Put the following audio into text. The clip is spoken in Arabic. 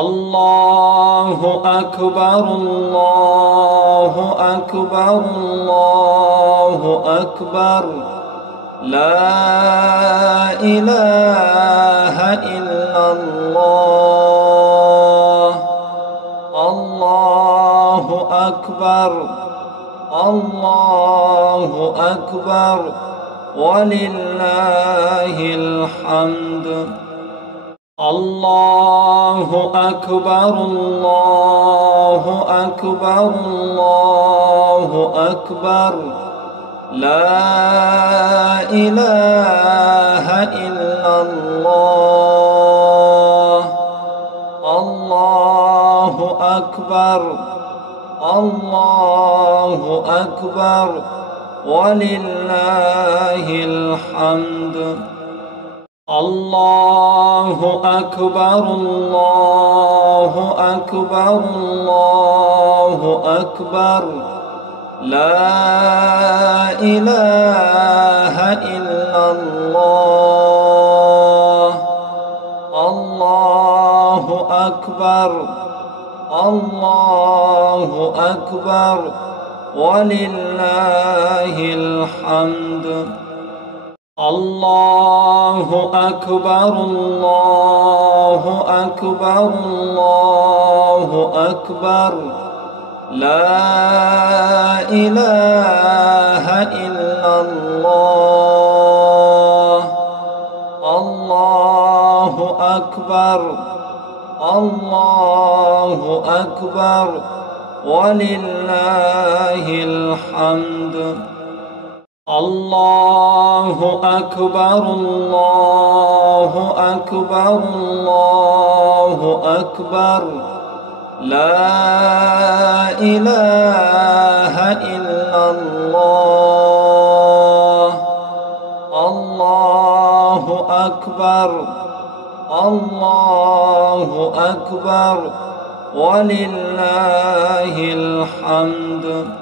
الله أكبر الله أكبر الله أكبر لا إله إلا الله الله أكبر الله أكبر ولله الحمد الله أكبر الله أكبر الله أكبر لا إله إلا الله الله أكبر الله أكبر ولله الحمد الله أكبر الله أكبر الله أكبر لا إله إلا الله الله أكبر الله أكبر ولله الحمد الله أكبر الله أكبر الله أكبر لا إله إلا الله الله أكبر الله أكبر ولله الحمد الله أكبر الله أكبر الله أكبر لا إله إلا الله الله أكبر الله أكبر ولله الحمد